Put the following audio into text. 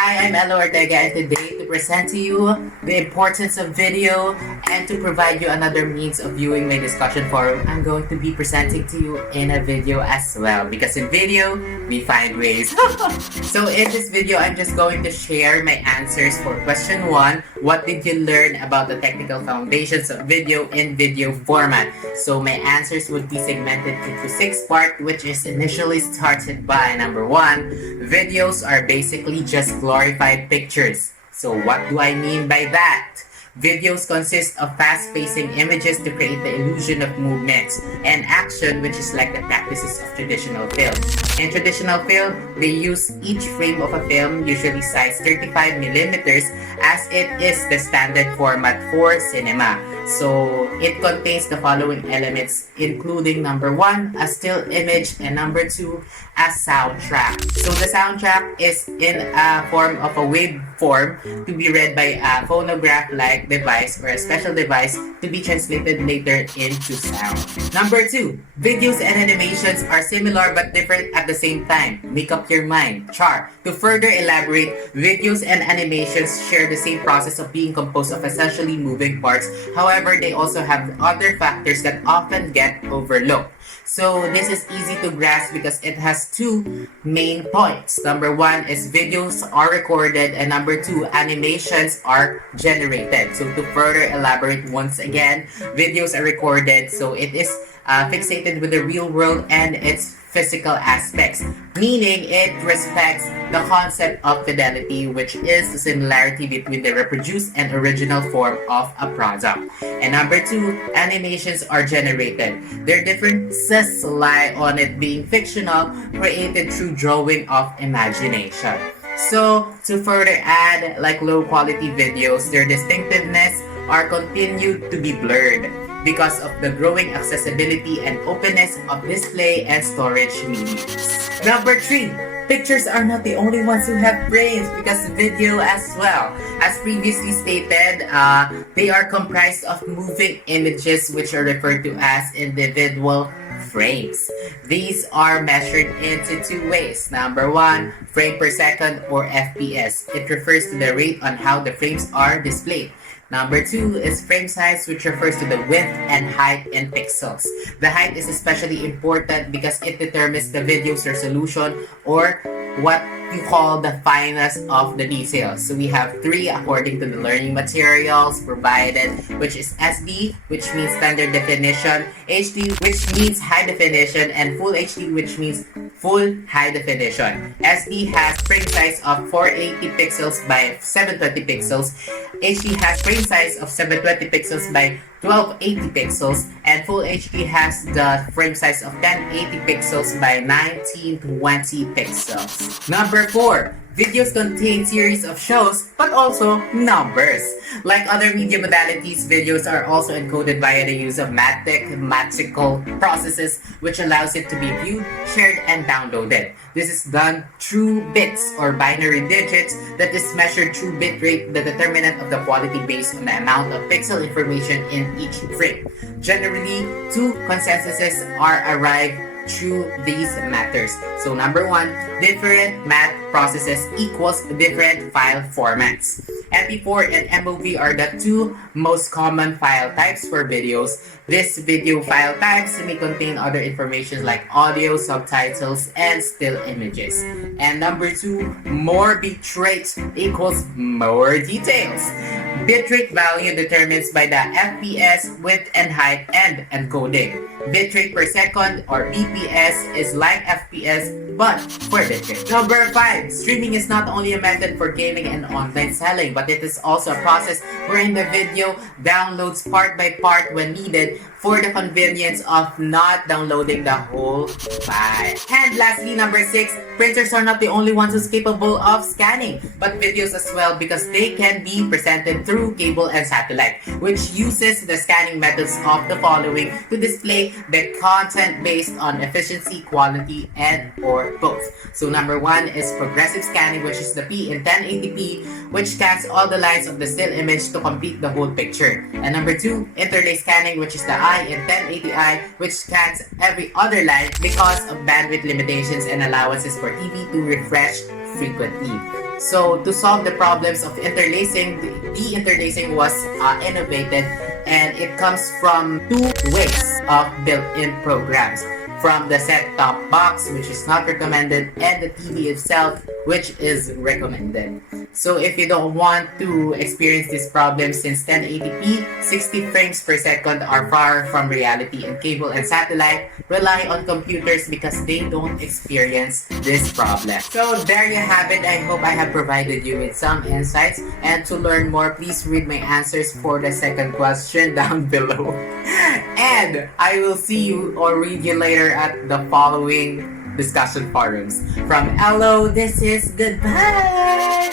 Hi, I'm Elo Ortega, and today to present to you the importance of video and to provide you another means of viewing my discussion forum, I'm going to be presenting to you in a video as well, because in video, we find ways. So in this video, I'm just going to share my answers for question 1. What did you learn about the technical foundations of video in video format? So my answers would be segmented into 6 parts, which is initially started by number 1. Videos are basically just glorified pictures. So what do I mean by that? Videos consist of fast-pacing images to create the illusion of movements and action, which is like the practices of traditional film. In traditional film, they use each frame of a film, usually size 35 millimeters, as it is the standard format for cinema. So it contains the following elements, including number 1, a still image, and number 2, a soundtrack. So the soundtrack is in a form of a waveform to be read by a phonograph-like device or a special device to be translated later into sound. Number 2, videos and animations are similar but different at the same time. Make up your mind. Char. To further elaborate, videos and animations share the same process of being composed of essentially moving parts. However, they also have other factors that often get overlooked. So this is easy to grasp because it has 2 main points. Number 1 is videos are recorded, and number 2, animations are generated. So to further elaborate once again, videos are recorded, so it is fixated with the real world and its physical aspects, meaning it respects the concept of fidelity, which is the similarity between the reproduced and original form of a product. And number 2, animations are generated. Their differences lie on it being fictional, created through drawing of imagination. So to further add, like low quality videos, their distinctiveness are continued to be blurred because of the growing accessibility and openness of display and storage mediums. Number 3, pictures are not the only ones who have frames, because video as well. As previously stated, they are comprised of moving images, which are referred to as individual frames. These are measured into 2 ways. Number 1, frame per second or FPS. It refers to the rate on how the frames are displayed. Number 2 is frame size, which refers to the width and height in pixels. The height is especially important because it determines the video's resolution, or what you call the fineness of the details. So we have 3 according to the learning materials provided, which is SD, which means standard definition, HD, which means high definition, and Full HD, which means full high definition. SD has frame size of 480 pixels by 720 pixels. HD has frame size of 720 pixels by 1280 pixels, and Full HD has the frame size of 1080 pixels by 1920 pixels. Number 4, videos contain series of shows but also numbers. Like other media modalities, videos are also encoded via the use of mathematical processes, which allows it to be viewed, shared, and downloaded. This is done through bits or binary digits that is measured through bit rate, the determinant of the quality based on the amount of pixel information in each frame. Generally, 2 consensuses are arrived through these matters. So number 1, different math processes equals different file formats. MP4 and MOV are the 2 most common file types for videos. These video file types may contain other information like audio, subtitles, and still images. And number 2, more bitrate equals more details. Bitrate value determines by the FPS, width and height, and encoding. Bitrate per second or BPS is like FPS but for bitrate. Number 5, streaming is not only a method for gaming and online selling, but it is also a process wherein the video downloads part by part when needed for the convenience of not downloading the whole file. And lastly, number 6, printers are not the only ones who's capable of scanning, but videos as well, because they can be presented through cable and satellite, which uses the scanning methods of the following to display the content based on efficiency, quality, and or both. So number 1 is progressive scanning, which is the P in 1080p, which scans all the lines of the still image to complete the whole picture. And number 2, interlay scanning, which is the I in 1080i, which scans every other line because of bandwidth limitations and allowances for TV to refresh frequently. So to solve the problems of interlacing, the interlacing was innovated, and it comes from two ways of built-in programs. From the set-top box, which is not recommended, and the TV itself, which is recommended. So if you don't want to experience this problem, since 1080p, 60 frames per second are far from reality, and cable and satellite rely on computers because they don't experience this problem. So there you have it. I hope I have provided you with some insights. And to learn more, please read my answers for the second question down below. And I will see you or read you later at the following discussion forums. From Hello, this is goodbye!